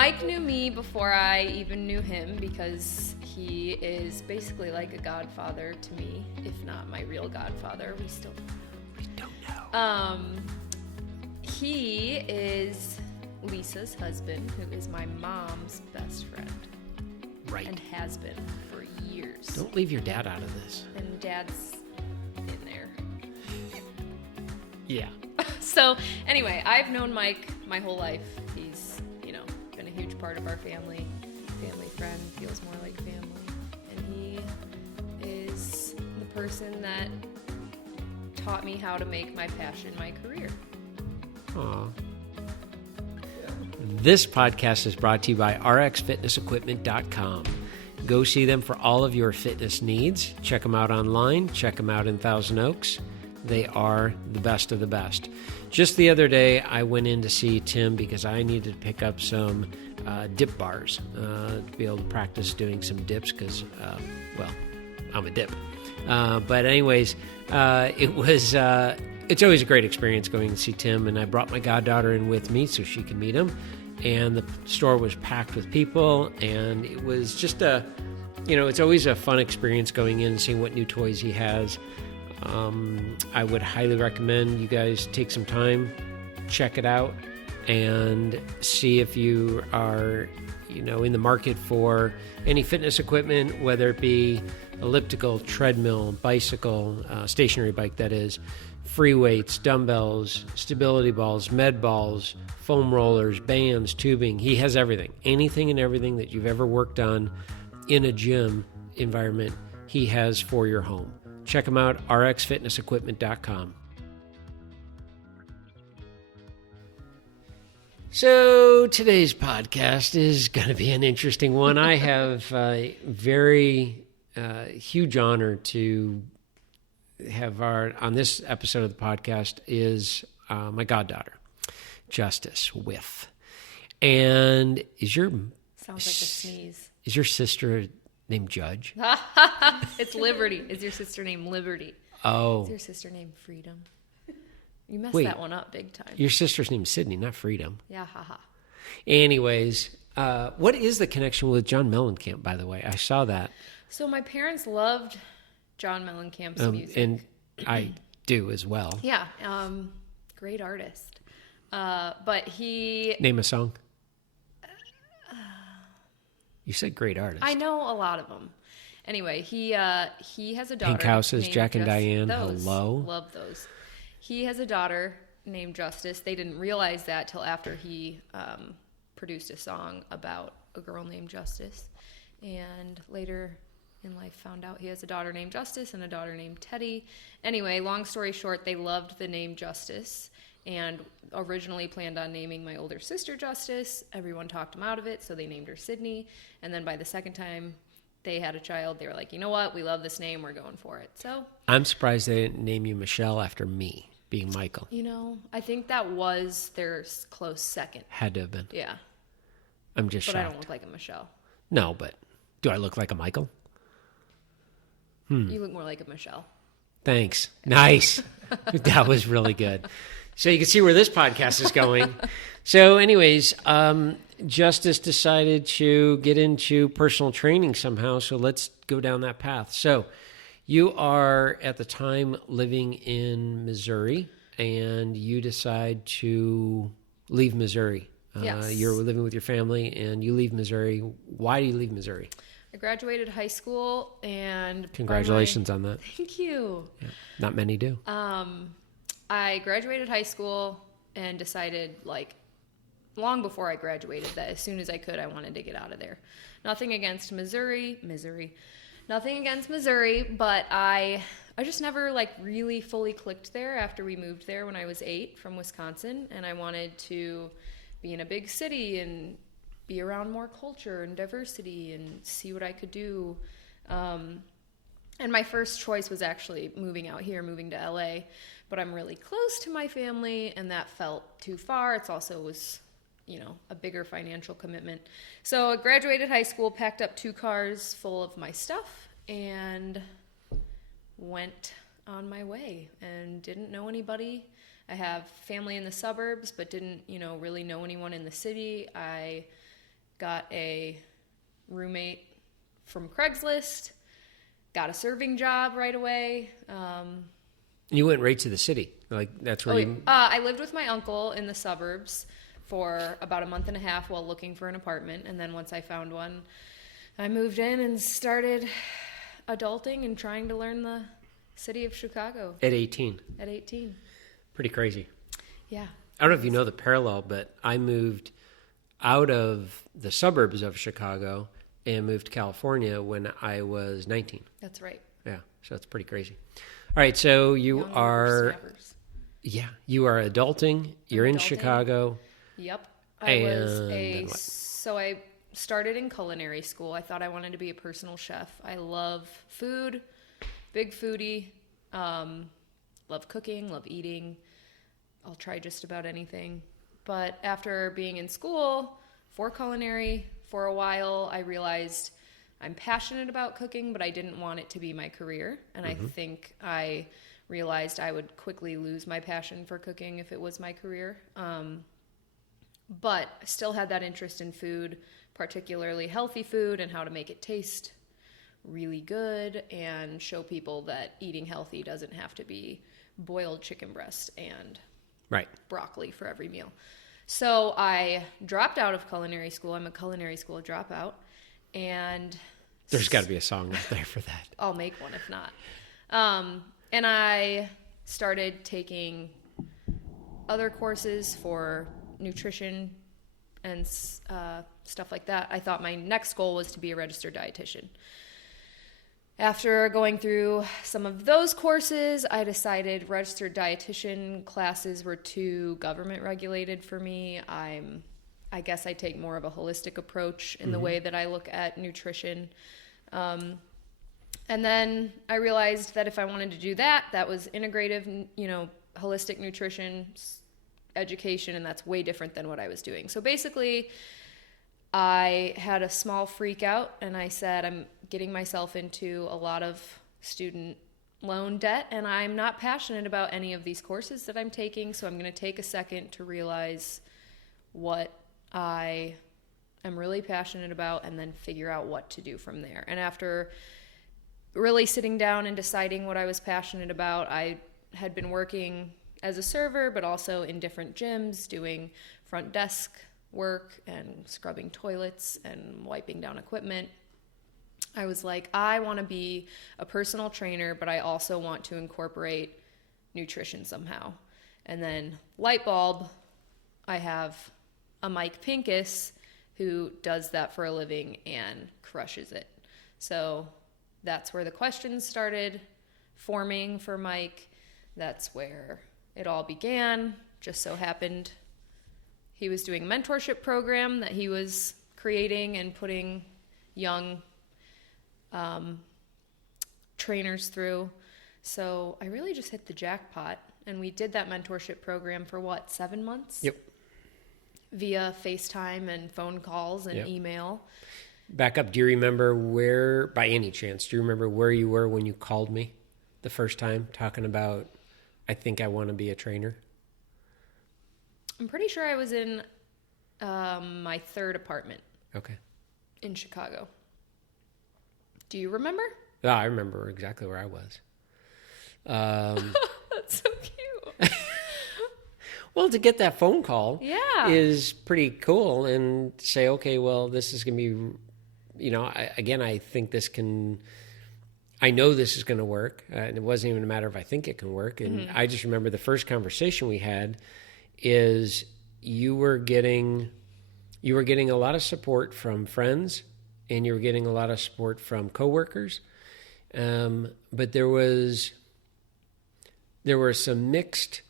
Mike knew me before I even knew him because he is basically like a godfather to me, if not my real godfather. We don't know. He is Lisa's husband, who is my mom's best friend. Right. And has been for years. Don't leave your dad out of this. And Dad's in there. Yeah. So, anyway, I've known Mike my whole life. He's, been a huge part of our family friend, feels more like family. And he is the person that taught me how to make my passion my career. Aw. This podcast is brought to you by rxfitnessequipment.com. Go see them for all of your fitness needs. Check them out online. Check them out in Thousand Oaks. They are the best of the best. Just the other day, I went in to see Tim because I needed to pick up some dip bars to be able to practice doing some dips because, I'm a dip. But anyways, it's always a great experience going to see Tim, and I brought my goddaughter in with me so she can meet him. And the store was packed with people, and it was just it's always a fun experience going in and seeing what new toys he has. I would highly recommend you guys take some time, check it out, and see if you are, in the market for any fitness equipment, whether it be elliptical, treadmill, bicycle, stationary bike that is, free weights, dumbbells, stability balls, med balls, foam rollers, bands, tubing. He has everything. Anything and everything that you've ever worked on in a gym environment, he has for your home. Check him out, rxfitnessequipment.com. So today's podcast is going to be an interesting one. I have a very huge honor to have on this episode of the podcast is my goddaughter, Justice Whiff. And sounds like a sneeze. Is your sister named Judge? It's Liberty. Is your sister named Liberty? Oh. Is your sister named Freedom? You messed that one up big time. Your sister's named Sydney, not Freedom. Yeah, haha. Anyways, what is the connection with John Mellencamp, by the way? I saw that. So my parents loved John Mellencamp's music. And I do as well. Yeah, great artist. But he... Name a song. You said great artist. I know a lot of them. Anyway, he has a daughter. Pink Houses, Jack and Diane. Those. Hello. Love those. He has a daughter named Justice. They didn't realize that till after he produced a song about a girl named Justice. And later in life found out he has a daughter named Justice and a daughter named Teddy. Anyway, long story short, they loved the name Justice and originally planned on naming my older sister Justice. Everyone talked them out of it, so they named her Sydney. And then by the second time they had a child, they were like, you know what? We love this name. We're going for it. So I'm surprised they didn't name you Michelle after me, being Michael. I think that was their close second. Had to have been. Yeah. I'm just shocked. But I don't look like a Michelle. No, but do I look like a Michael? You look more like a Michelle. Thanks. Nice. That was really good. So you can see where this podcast is going. So anyways, Justice decided to get into personal training somehow. So let's go down that path. So you are at the time living in Missouri and you decide to leave Missouri. Yes. You're living with your family and you leave Missouri. Why do you leave Missouri? I graduated high school and... Congratulations on that. Thank you. Yeah, not many do. I graduated high school and decided, long before I graduated, that as soon as I could, I wanted to get out of there. Nothing against Missouri. Nothing against Missouri, but I just never, really fully clicked there after we moved there when I was 8 from Wisconsin, and I wanted to be in a big city and be around more culture and diversity and see what I could do. And my first choice was actually moving out here, moving to LA, but I'm really close to my family and that felt too far. It also was, a bigger financial commitment. So I graduated high school, packed up 2 cars full of my stuff and went on my way and didn't know anybody. I have family in the suburbs, but didn't, really know anyone in the city. I got a roommate from Craigslist, got a serving job right away. You went right to the city. Like, that's where I lived with my uncle in the suburbs for about a month and a half while looking for an apartment. And then once I found one, I moved in and started adulting and trying to learn the city of Chicago. At 18. At 18. Pretty crazy. Yeah. I don't know if you know the parallel, but I moved out of the suburbs of Chicago and moved to California when I was 19. That's right. Yeah, so it's pretty crazy. All right, so you Young are, whippersnappers. yeah, you are adulting. You're in Adulting. Chicago. Yep. And what? So I started in culinary school. I thought I wanted to be a personal chef. I love food, big foodie, love cooking, love eating. I'll try just about anything. But after being in school for culinary for a while, I realized I'm passionate about cooking, but I didn't want it to be my career. And I think I realized I would quickly lose my passion for cooking if it was my career. But I still had that interest in food, particularly healthy food and how to make it taste really good and show people that eating healthy doesn't have to be boiled chicken breast and Right. broccoli for every meal. So I dropped out of culinary school. I'm a culinary school dropout. And There's got to be a song out there for that. I'll make one if not. And I started taking other courses for nutrition and stuff like that. I thought my next goal was to be a registered dietitian. After going through some of those courses, I decided registered dietitian classes were too government regulated for me. I guess I take more of a holistic approach in the way that I look at nutrition. And then I realized that if I wanted to do that, that was integrative, holistic nutrition education, and that's way different than what I was doing. So basically, I had a small freak out, and I said, I'm getting myself into a lot of student loan debt, and I'm not passionate about any of these courses that I'm taking, so I'm going to take a second to realize what I am really passionate about and then figure out what to do from there. And after really sitting down and deciding what I was passionate about, I had been working as a server, but also in different gyms, doing front desk work and scrubbing toilets and wiping down equipment. I was like, I want to be a personal trainer, but I also want to incorporate nutrition somehow. And then light bulb, I have a Mike Pincus who does that for a living and crushes it. So that's where the questions started forming for Mike. That's where it all began. Just so happened he was doing a mentorship program that he was creating and putting young trainers through. So I really just hit the jackpot, and we did that mentorship program for 7 months? Yep. Via FaceTime and phone calls and email. Back up. Do you remember where, by any chance, do you remember where you were when you called me the first time talking about, I think I want to be a trainer? I'm pretty sure I was in my third apartment. Okay. In Chicago. Do you remember? Yeah, I remember exactly where I was. That's so cute. Well, to get that phone call is pretty cool, and say, okay, well, this is going to be, I think this can, I know this is going to work. And it wasn't even a matter of I think it can work. And I just remember the first conversation we had is you were getting a lot of support from friends, and you were getting a lot of support from coworkers. But there were some mixed,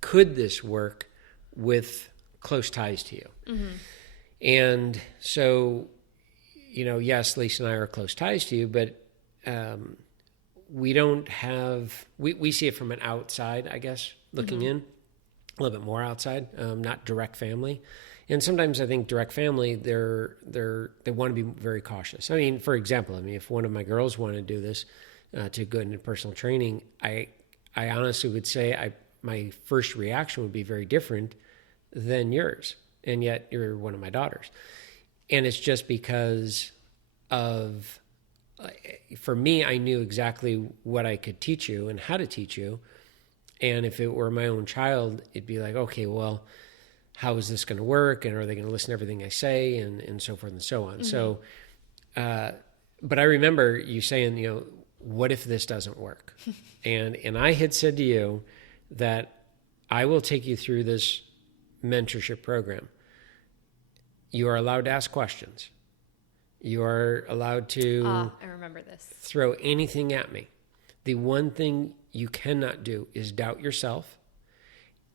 could this work with close ties to you? And so, yes, Lisa and I are close ties to you, but we don't have, we see it from an outside, I guess, looking in, a little bit more outside, not direct family. And sometimes I think direct family, they want to be very cautious. I mean, for example, if one of my girls wanted to do this, to go into personal training, I honestly would say my first reaction would be very different than yours. and yet you're one of my daughters. And it's just because of, for me, I knew exactly what I could teach you and how to teach you. And if it were my own child, it'd be like, okay, well, how is this going to work? And are they going to listen to everything I say? And so forth and so on. So, but I remember you saying, you know, what if this doesn't work? and I had said to you that I will take you through this mentorship program. You are allowed to ask questions. You are allowed to I remember this. Throw anything at me. The one thing you cannot do is doubt yourself.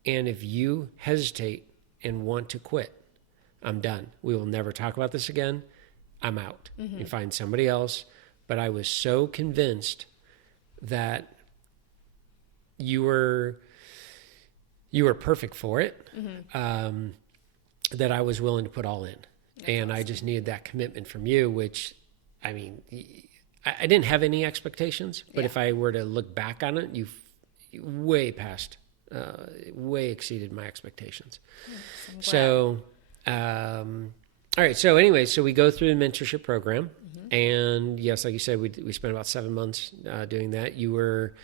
And if you hesitate and want to quit, I'm done. We will never talk about this again. I'm out. And find somebody else. But I was so convinced that you were perfect for it, that I was willing to put all in. That's and awesome. I just needed that commitment from you, which, I mean, I didn't have any expectations, but if I were to look back on it, you've way exceeded my expectations. Yes, so, all right. So anyway, so we go through the mentorship program, and yes, like you said, we spent about 7 months doing that. You were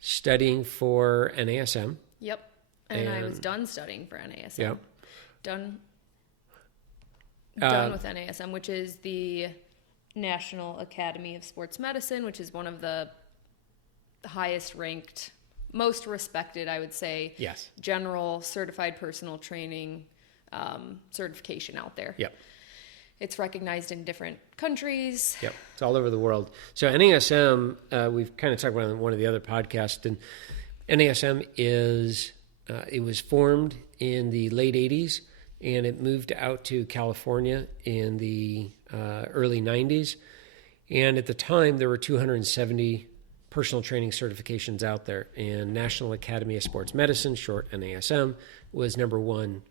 studying for NASM. Yep. And I was done studying for NASM. Yep. Done with NASM, which is the National Academy of Sports Medicine, which is one of the highest ranked, most respected, I would say, general certified personal training certification out there. Yep. It's recognized in different countries. Yep. It's all over the world. So NASM, we've kind of talked about it on one of the other podcasts, and NASM is, it was formed in the late 80s, and it moved out to California in the early 90s. And at the time, there were 270 personal training certifications out there. And National Academy of Sports Medicine, short NASM, was number one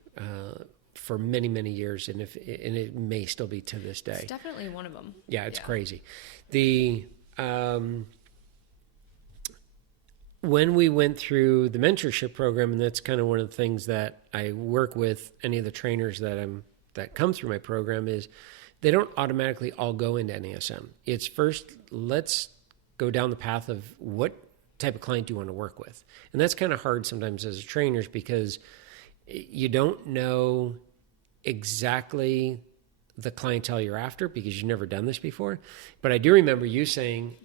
for many, many years. And it may still be to this day. It's definitely one of them. Yeah, it's crazy. When we went through the mentorship program, and that's kind of one of the things that I work with any of the trainers that come through my program, is they don't automatically all go into NASM. It's first, let's go down the path of what type of client do you want to work with. And that's kind of hard sometimes as trainers, because you don't know exactly the clientele you're after because you've never done this before. But I do remember you saying,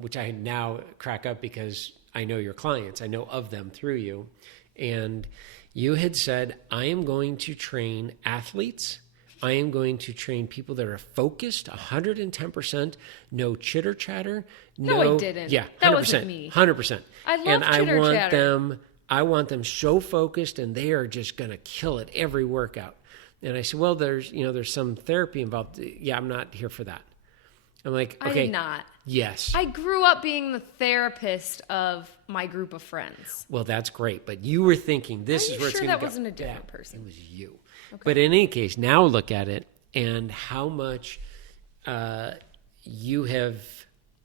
which I now crack up because I know your clients. I know of them through you. And you had said, I am going to train athletes. I am going to train people that are focused 110%, no chitter chatter. No, I didn't. Yeah, 100%. That wasn't me. 100%. I love and chitter chatter. I want them so focused, and they are just going to kill it every workout. And I said, well, there's some therapy involved. Yeah, I'm not here for that. I'm like, okay. I did not. Yes. I grew up being the therapist of my group of friends. Well, that's great. But you were thinking this is where it's going to go. That wasn't a different person. It was you. Okay. But in any case, now look at it and how much you have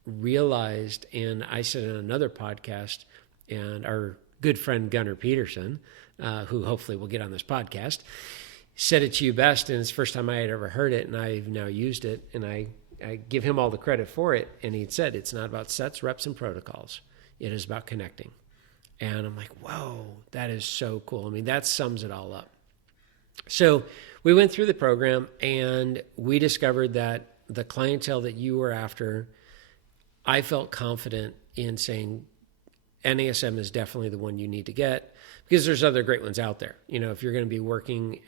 realized. And I said in another podcast, and our good friend Gunnar Peterson, who hopefully will get on this podcast, said it to you best. And it's the first time I had ever heard it. And I've now used it. And I give him all the credit for it. And he said, it's not about sets, reps, and protocols. It is about connecting. And I'm like, whoa, that is so cool. I mean, that sums it all up. So we went through the program, and we discovered that the clientele that you were after, I felt confident in saying NASM is definitely the one you need to get, because there's other great ones out there. You know, if you're going to be working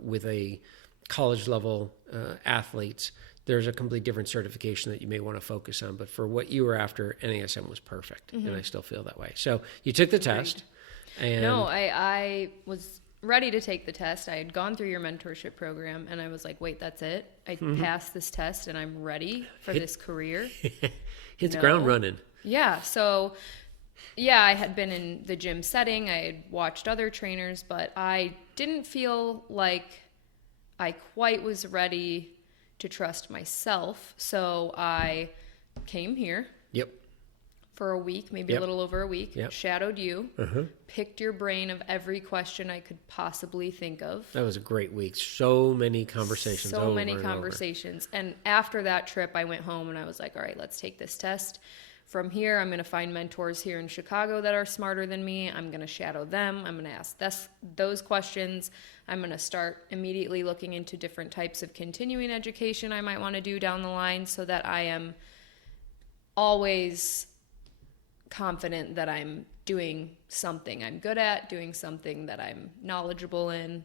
with a college level athletes, there's a completely different certification that you may want to focus on. But for what you were after, NASM was perfect. And I still feel that way. So you took the test. And no, I was ready to take the test. I had gone through your mentorship program, and I was like, wait, that's it? I passed this test, and I'm ready for this career? Hit the ground running. Yeah. So, yeah, I had been in the gym setting. I had watched other trainers, but I didn't feel like I quite was ready to trust myself. So I came here. Yep. for a week, maybe a little over a week, shadowed you, picked your brain of every question I could possibly think of. That was a great week. So many conversations. So many conversations. And after that trip, I went home and I was like, all right, let's take this test. From here, I'm going to find mentors here in Chicago that are smarter than me. I'm going to shadow them. I'm going to ask those questions. I'm going to start immediately looking into different types of continuing education I might want to do down the line so that I am always confident that I'm doing something I'm good at, doing something that I'm knowledgeable in.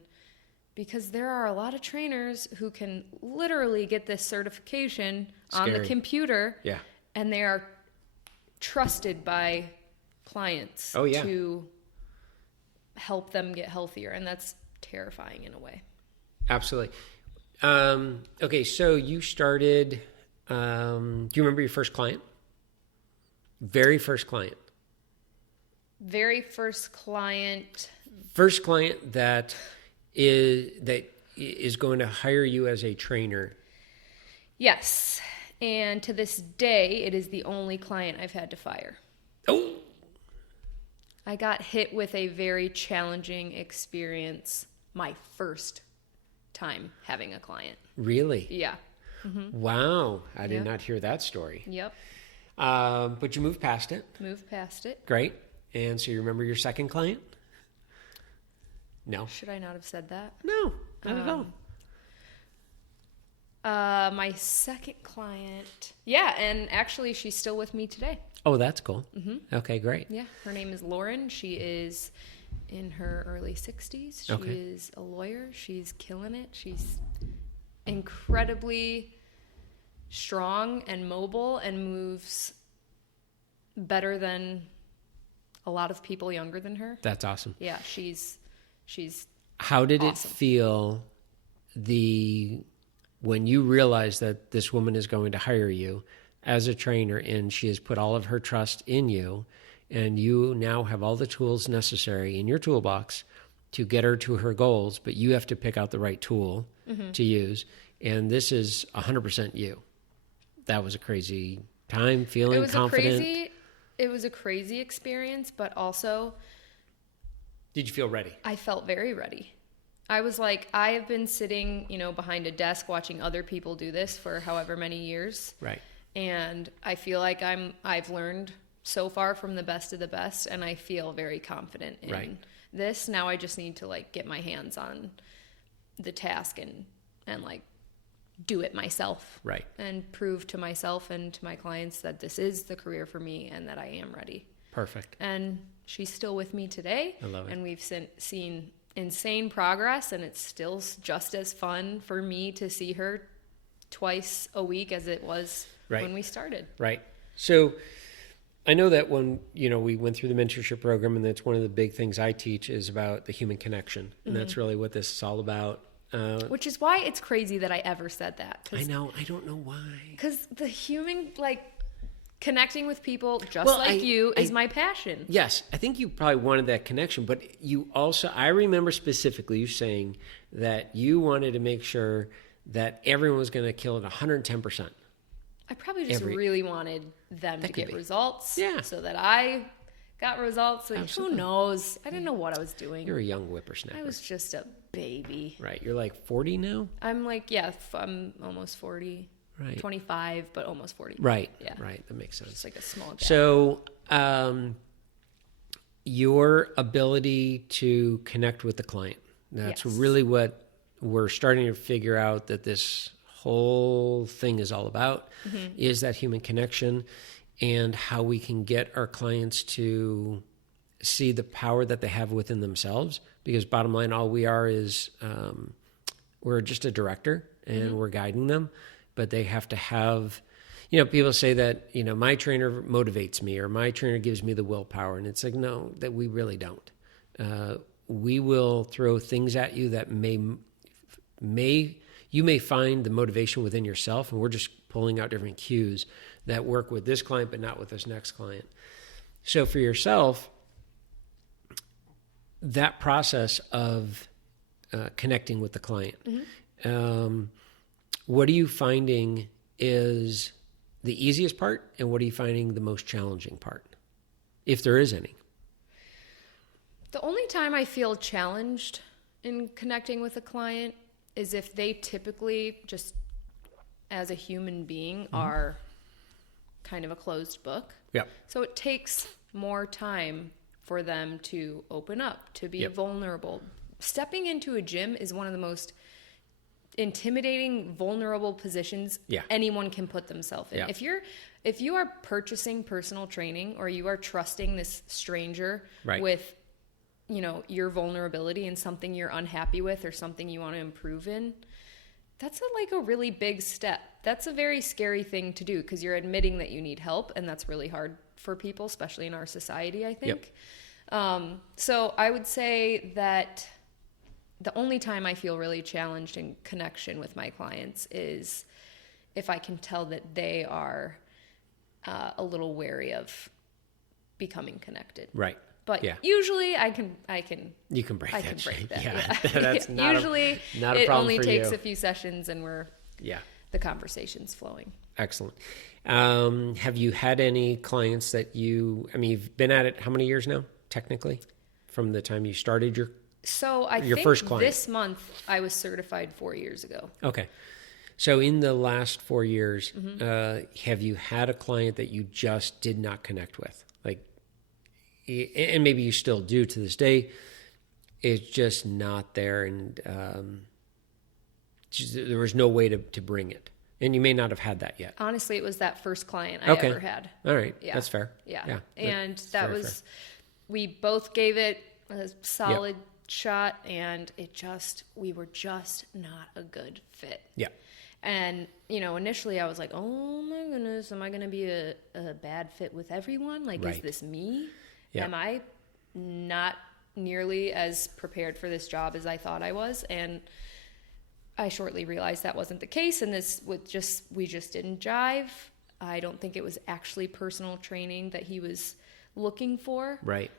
Because there are a lot of trainers who can literally get this certification on the computer. Yeah. And they are trusted by clients to help them get healthier, and that's terrifying in a way. Absolutely. Okay, so you started, do you remember your first client? Very first client. First client that is going to hire you as a trainer. Yes. And to this day, it is the only client I've had to fire. Oh! I got hit with a very challenging experience my first time having a client. Really? Yeah. Mm-hmm. Wow. I did not hear that story. Yep. But you moved past it. Moved past it. Great. And so you remember your second client? No. Should I not have said that? No, not at all. My second client, and actually she's still with me today. Oh, that's cool. Mm-hmm. Okay, great. Yeah, her name is Lauren. She is in her early 60s. She is a lawyer. She's killing it. She's incredibly strong and mobile and moves better than a lot of people younger than her. That's awesome. Yeah, she's How did awesome. It feel when you realize that this woman is going to hire you as a trainer and she has put all of her trust in you and you now have all the tools necessary in your toolbox to get her to her goals, but you have to pick out the right tool to use. And this is 100% you. That was a crazy time, feeling confident. It was a crazy experience, but also... Did you feel ready? I felt very ready. I was like, I have been sitting, behind a desk watching other people do this for however many years. Right. And I feel like I've learned so far from the best of the best, and I feel very confident in this. Now I just need to get my hands on the task and do it myself. Right. And prove to myself and to my clients that this is the career for me and that I am ready. Perfect. And she's still with me today. I love it. And we've seen insane progress, and it's still just as fun for me to see her twice a week as it was when we started. Right. So I know that when, we went through the mentorship program, and that's one of the big things I teach is about the human connection. And that's really what this is all about. Which is why it's crazy that I ever said that. I know. I don't know why. Because the human, connecting with people just you is my passion. Yes. I think you probably wanted that connection, but you also, I remember specifically you saying that you wanted to make sure that everyone was going to kill it 110%. I probably just really wanted them to get results. Yeah. So that I got results. Who knows? I didn't know what I was doing. You're a young whippersnapper. I was just a baby. Right. You're 40 now? I'm I'm almost 40. Right. 25, but almost 40. Right. Yeah. Right. That makes sense. It's a small gap. So, your ability to connect with the client, that's really what we're starting to figure out that this whole thing is all about, is that human connection and how we can get our clients to see the power that they have within themselves. Because bottom line, all we are is we're just a director and we're guiding them. But they have to have, people say that, my trainer motivates me or my trainer gives me the willpower. And it's no, that we really don't. We will throw things at you that you may find the motivation within yourself. And we're just pulling out different cues that work with this client, but not with this next client. So for yourself, that process of connecting with the client, what are you finding is the easiest part, and what are you finding the most challenging part, if there is any? The only time I feel challenged in connecting with a client is if they typically, just as a human being, are kind of a closed book. Yeah. So it takes more time for them to open up, to be vulnerable. Stepping into a gym is one of the most intimidating, vulnerable positions anyone can put themselves in. Yeah. If you are purchasing personal training, or you are trusting this stranger with, you know, your vulnerability and something you're unhappy with or something you want to improve in, that's like a really big step. That's a very scary thing to do, because you're admitting that you need help, and that's really hard for people, especially in our society, I think. So I would say that the only time I feel really challenged in connection with my clients is if I can tell that they are a little wary of becoming connected. Right. But usually You can break that. Yeah. That's not usually not a it problem only for takes you. a few sessions and the conversation's flowing. Excellent. Have you had any clients that you've been at it how many years now, technically, from the time you started your first client? This month I was certified 4 years ago. Okay. So in the last 4 years, have you had a client that you just did not connect with? Like, and maybe you still do to this day, it's just not there, and there was no way to bring it. And you may not have had that yet. Honestly, it was that first client I ever had. All right. Yeah. That's fair. Yeah. And that was, we both gave it a solid shot, and we were just not a good fit. Yeah. And, you know, initially I was like, oh my goodness, am I going to be a bad fit with everyone? Like, is this me? Yeah. Am I not nearly as prepared for this job as I thought I was? And I shortly realized that wasn't the case, and we just didn't jive. I don't think it was actually personal training that he was looking for. Right.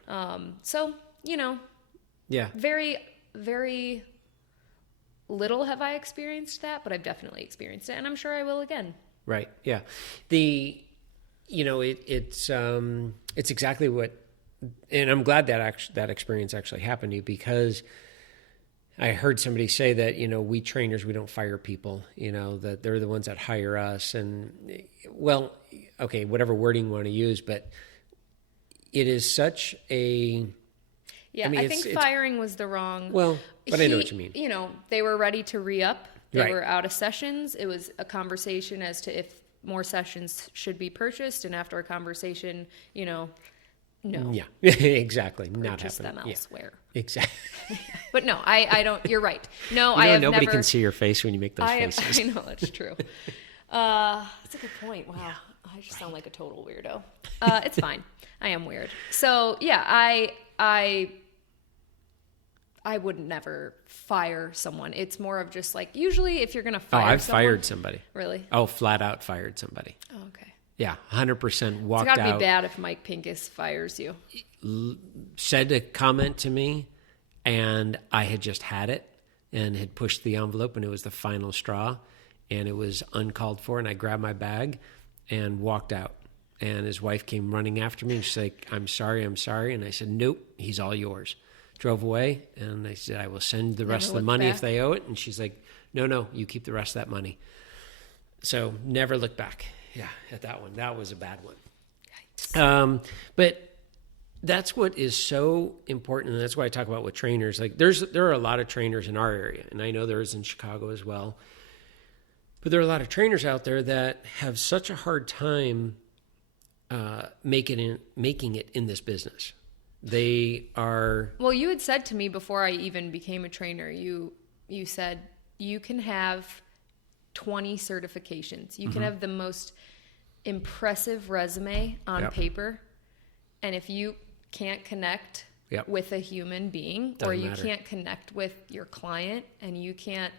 So, you know, very, very little have I experienced that, but I've definitely experienced it, and I'm sure I will again. Right. Yeah. It's exactly what, and I'm glad that experience actually happened to you, because I heard somebody say that, you know, we trainers, we don't fire people, you know, that they're the ones that hire us. And, well, okay, whatever wording you want to use, but it is such a... Yeah, I think firing was the wrong... Well, but I know what you mean. You know, they were ready to re-up. They were out of sessions. It was a conversation as to if more sessions should be purchased. And after a conversation, you know... No. Yeah, exactly. Not purchase happening. them elsewhere. Yeah. Exactly. But no, I don't. You're right. No, I have nobody can see your face when you make those faces. I know, that's true. That's a good point. Wow, yeah, I just sound like a total weirdo. It's fine. I am weird. So yeah, I would never fire someone. It's more of just like, usually if you're gonna fire I've someone, fired somebody. Really? Oh, flat out fired somebody. Oh, okay. Yeah, 100% walked out. It's got to be bad if Mike Pincus fires you. Said a comment to me, and I had just had it and had pushed the envelope, and it was the final straw, and it was uncalled for, and I grabbed my bag and walked out. And his wife came running after me, and she's like, I'm sorry. And I said, nope, he's all yours. Drove away, and I said, I will send the rest of the money if they owe it. And she's like, no, you keep the rest of that money. So never look back. Yeah, at that one. That was a bad one. But that's what is so important, and that's why I talk about with trainers. Like, there are a lot of trainers in our area, and I know there is in Chicago as well. But there are a lot of trainers out there that have such a hard time making it in this business. They are... Well, you had said to me before I even became a trainer, you said you can have 20 certifications. You can have the most impressive resume on paper, and if you can't connect with a human being, or you can't connect with your client, and you can't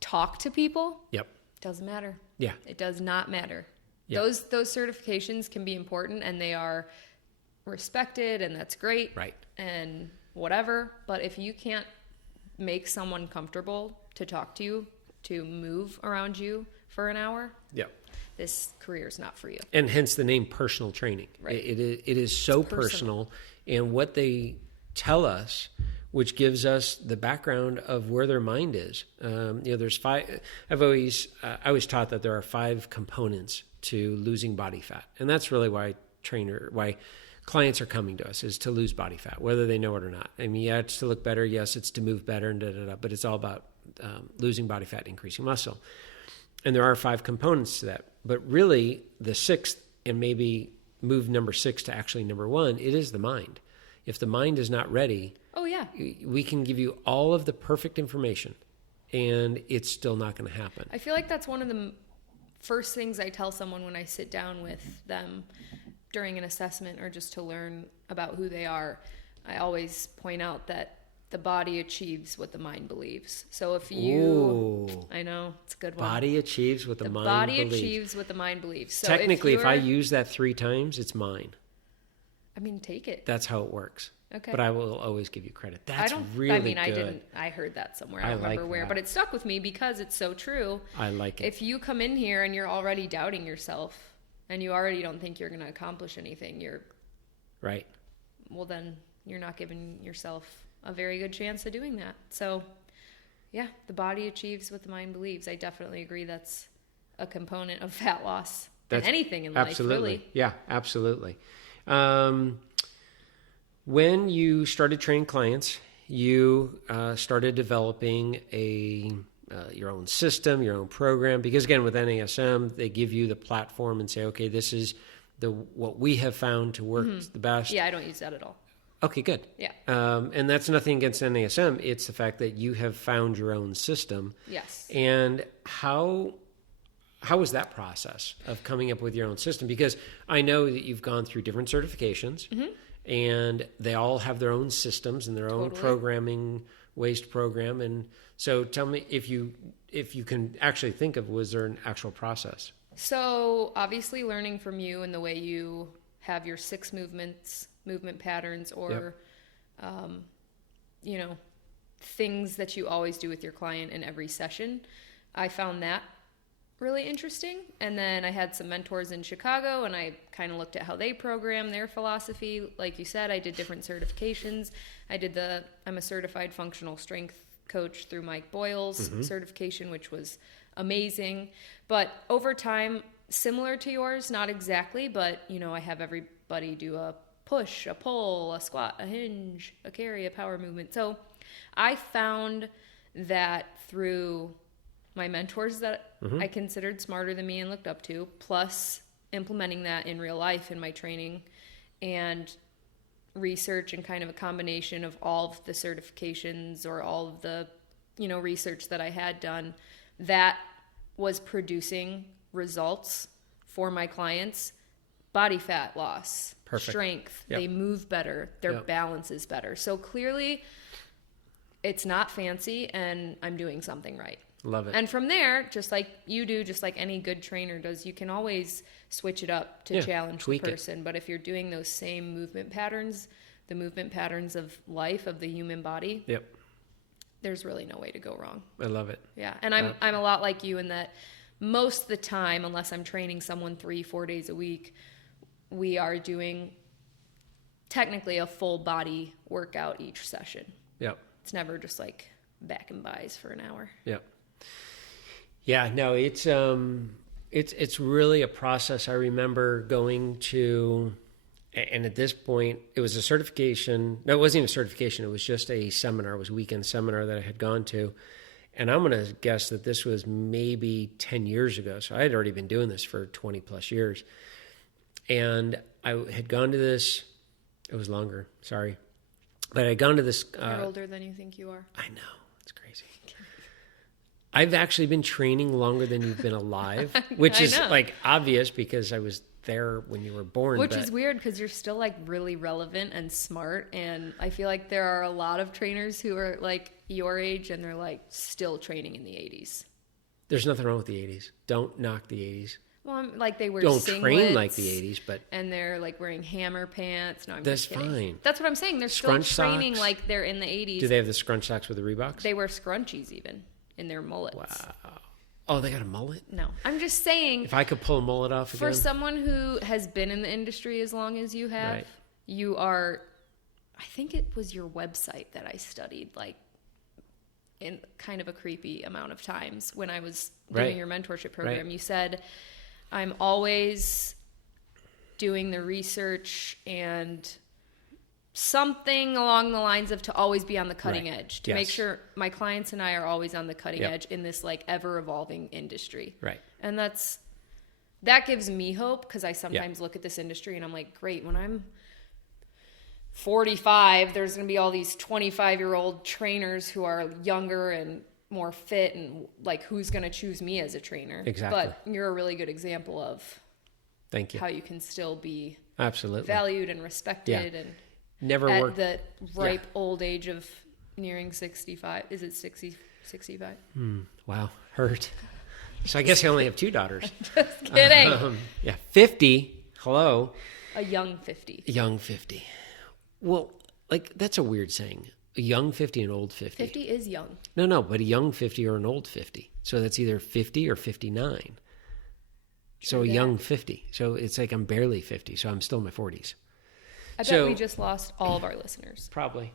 talk to people, doesn't matter. Yeah, it does not matter. Those certifications can be important, and they are respected, and that's great, and whatever. But if you can't make someone comfortable to talk to you to move around you for an hour, Yeah. this career is not for you. And hence the name personal training. Right. It is so personal. And what they tell us, which gives us the background of where their mind is. There's 5. I was taught that there are 5 components to losing body fat. And that's really why clients are coming to us, is to lose body fat, whether they know it or not. I mean, yeah, it's to look better. Yes, it's to move better, and but it's all about losing body fat, increasing muscle. And there are 5 components to that. But really, the 6th, and maybe move number 6 to actually number 1, it is the mind. If the mind is not ready, oh yeah, we can give you all of the perfect information, and it's still not going to happen. I feel like that's one of the first things I tell someone when I sit down with them during an assessment or just to learn about who they are. I always point out that the body achieves what the mind believes. So if you, Ooh. I know, it's a good one. Body achieves what the mind body believes. achieves what the mind believes. So Technically, if I use that 3 times, it's mine. I mean, take it. That's how it works. Okay. But I will always give you credit. That's really good. good. I heard that somewhere. I don't remember where, that. but it stuck with me because it's so true. I like it. If you come in here and you're already doubting yourself and you already don't think you're going to accomplish anything, right. Well, then you're not giving yourself a very good chance of doing that. So, yeah, the body achieves what the mind believes. I definitely agree that's a component of fat loss and anything in life, really. Yeah, absolutely. When you started training clients, you started developing your own system, your own program. Because again, with NASM, they give you the platform and say, okay, this is what we have found to work the best. Yeah, I don't use that at all. Okay, good. Yeah. And that's nothing against NASM. It's the fact that you have found your own system. Yes. And how was that process of coming up with your own system? Because I know that you've gone through different certifications, and they all have their own systems and their own programming ways to program. And so tell me if you can actually think of, was there an actual process? So obviously learning from you and the way you have your 6 movement patterns, or, things that you always do with your client in every session. I found that really interesting. And then I had some mentors in Chicago, and I kind of looked at how they program their philosophy. Like you said, I did different certifications. I'm a certified functional strength coach through Mike Boyle's certification, which was amazing. But over time, similar to yours, not exactly, but I have everybody do a push, a pull, a squat, a hinge, a carry, a power movement. So I found that through my mentors that I considered smarter than me and looked up to, plus implementing that in real life in my training, and research, and kind of a combination of all of the certifications or all of the research that I had done, that was producing results for my clients. Body fat loss, strength, they move better, their balance is better. So clearly it's not fancy, and I'm doing something right. Love it. And from there, just like you do, just like any good trainer does, you can always switch it up to challenge the person. But if you're doing those same movement patterns, the movement patterns of life, of the human body, there's really no way to go wrong. I love it. Yeah. And I'm a lot like you in that most of the time, unless I'm training someone 3-4 days a week, we are doing technically a full body workout each session. Yep. It's never just like back and buys for an hour. Yep. Yeah, no, it's really a process. I remember going to, and at this point, it was a certification. No, it wasn't even a certification. It was just a seminar. It was a weekend seminar that I had gone to. And I'm going to guess that this was maybe 10 years ago. So I had already been doing this for 20 plus years. And I had gone to this, it was longer, sorry. But I had gone to this. You're older than you think you are. I know. It's crazy. I've actually been training longer than you've been alive, which is like obvious because I was there when you were born. Which is weird because you're still like really relevant and smart. And I feel like there are a lot of trainers who are like your age and they're like still training in the 80s. There's nothing wrong with the 80s. Don't knock the 80s. Well, like they wear don't singlets, train like the 80s, but and they're like wearing hammer pants. No, I'm that's just kidding. Fine. That's what I'm saying. They're Scrunch still training socks. like they're in the 80s. Do they have the scrunch socks with the Reeboks? They wear scrunchies even in their mullets. Wow. Oh, they got a mullet? No. I'm just saying, If I could pull a mullet off again. for someone who has been in the industry as long as you have, Right. you are, I think it was your website that I studied, like, in kind of a creepy amount of times when I was doing Right. your mentorship program. Right. You said, I'm always doing the research and something along the lines of to always be on the cutting Right. edge, to make Yes. sure my clients and I are always on the cutting Yep. edge in this like ever evolving industry. Right. And that gives me hope, because I sometimes look at this industry and I'm like, great, when I'm 45, there's going to be all these 25-year-old trainers who are younger and more fit, and like, who's going to choose me as a trainer? Exactly. But you're a really good example of Thank you. how you can still be Absolutely. valued and respected, and Never at worked. the ripe old age of nearing 65. Is it 60, 65? Wow. Hurt. So I guess I only have 2 daughters. Just kidding. 50. Hello. A young 50. Young 50. Well, like, that's a weird saying. A young 50 and old 50. 50 is young. No, but a young 50 or an old 50. So that's either 50 or 59. So True a that. young 50. So it's like I'm barely 50. So I'm still in my 40s. I bet So- we just lost all of our listeners. Probably.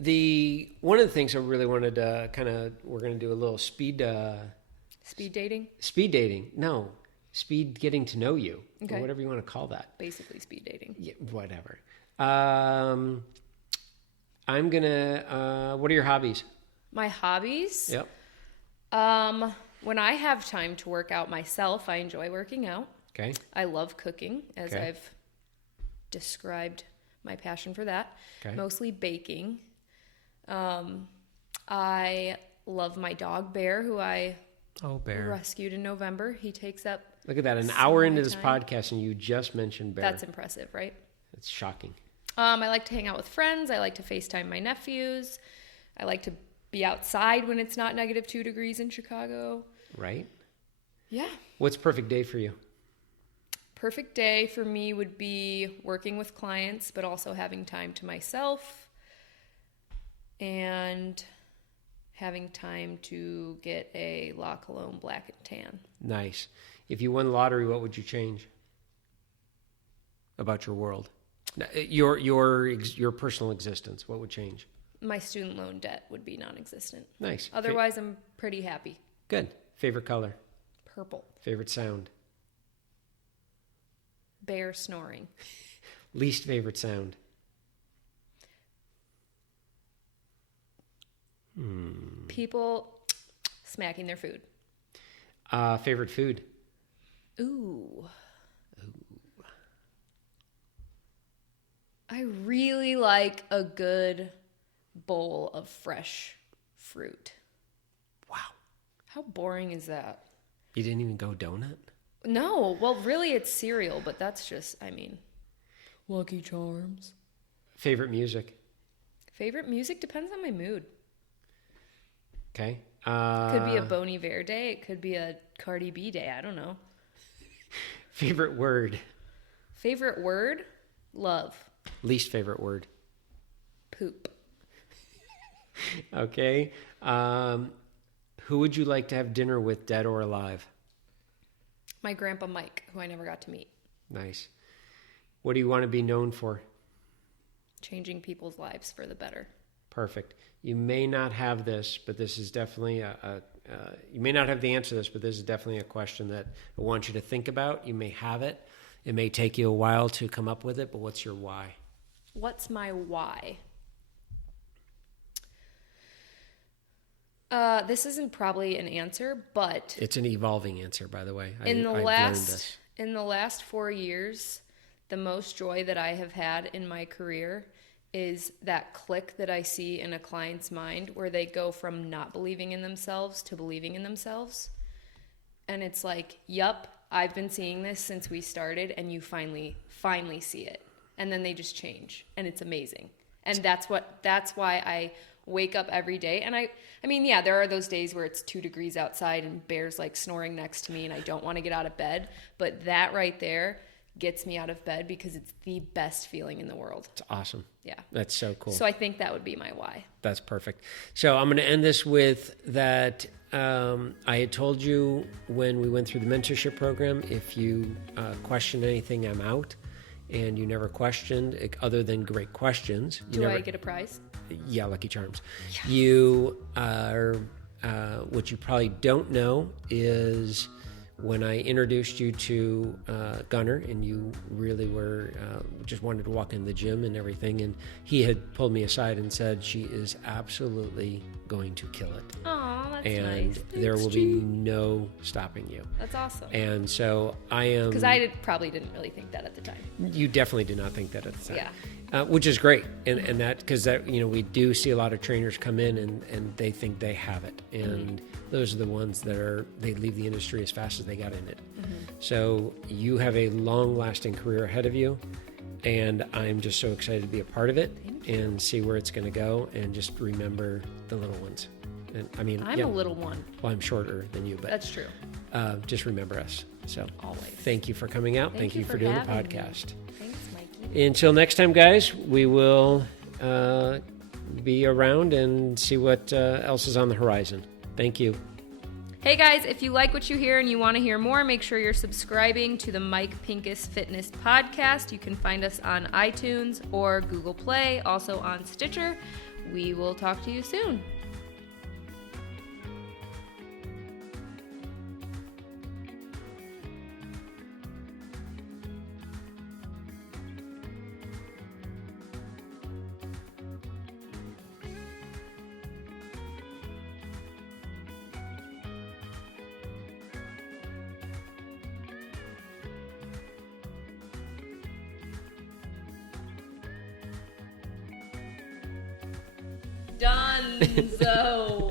The one of the things I really wanted to we're going to do a little speed Speed dating? No, speed getting to know you, Okay. or whatever you want to call that. Basically speed dating. Yeah, whatever. I'm gonna. What are your hobbies? My hobbies? Yep. When I have time to work out myself, I enjoy working out. Okay. I love cooking, as Okay. I've described my passion for that. Okay. Mostly baking. I love my dog Bear, who I Oh, Bear. rescued in November. He takes up. Look at that. An Some hour of into my this time. podcast, and you just mentioned Bear. That's impressive, right? It's shocking. I like to hang out with friends. I like to FaceTime my nephews. I like to be outside when it's not negative 2 degrees in Chicago. Right. Yeah. What's a perfect day for you? Perfect day for me would be working with clients, but also having time to myself and having time to get a La Cologne Black and Tan. Nice. If you won the lottery, what would you change about your world? Your personal existence. What would change? My student loan debt would be non-existent. Nice. Otherwise, I'm pretty happy. Good. Favorite color? Purple. Favorite sound? Bear snoring. Least favorite sound? People smacking their food. Favorite food? Ooh. I really like a good bowl of fresh fruit. Wow. How boring is that? You didn't even go donut? No, well, really, it's cereal, but that's just, Lucky Charms. Favorite music? Favorite music depends on my mood. Okay. Could be a Bon Iver day. It could be a Cardi B day. I don't know. Favorite word? Favorite word? Love. Least favorite word? Poop. Okay. Who would you like to have dinner with, dead or alive? My grandpa Mike, who I never got to meet. Nice. What do you want to be known for? Changing people's lives for the better. Perfect. You may not have this, but this is definitely you may not have the answer to this, but this is definitely a question that I want you to think about. You may have it. It may take you a while to come up with it, but what's your why? What's my why? This isn't probably an answer, but It's an evolving answer, by the way. in the I've learned this. last 4 years, the most joy that I have had in my career is that click that I see in a client's mind where they go from not believing in themselves to believing in themselves. And it's like, yup, I've been seeing this since we started, and you finally see it. And then they just change, and it's amazing. And that's why I wake up every day. And I mean, yeah, there are those days where it's 2 degrees outside and Bear's like snoring next to me and I don't want to get out of bed. But that right there gets me out of bed because it's the best feeling in the world. It's awesome. Yeah. That's so cool. So I think that would be my why. That's perfect. So I'm going to end this with that. I had told you when we went through the mentorship program, if you question anything, I'm out. And you never questioned, other than great questions. I get a prize? Yeah, Lucky Charms. Yes. You are, what you probably don't know is when I introduced you to Gunner, and you really were just wanted to walk in the gym and everything, and he had pulled me aside and said she is absolutely going to kill it. Oh, that's and nice. There Thanks, will be no stopping you. That's awesome. And so I am... Because I probably didn't really think that at the time. You definitely did not think that at the time. Yeah. Which is great. And that, because that, we do see a lot of trainers come in and they think they have it. And those are the ones that they leave the industry as fast as they got in it. So you have a long lasting career ahead of you. And I'm just so excited to be a part of it and see where it's going to go, and just remember the little ones. And I mean, I'm a little one. Well, I'm shorter than you, but that's true. Just remember us. So always. Thank you for coming out. Thank you for doing the podcast. Me. Thanks, Mikey. Until next time, guys, we will be around and see what else is on the horizon. Thank you. Hey guys, if you like what you hear and you want to hear more, make sure you're subscribing to the Mike Pincus Fitness Podcast. You can find us on iTunes or Google Play, also on Stitcher. We will talk to you soon. Dunzo.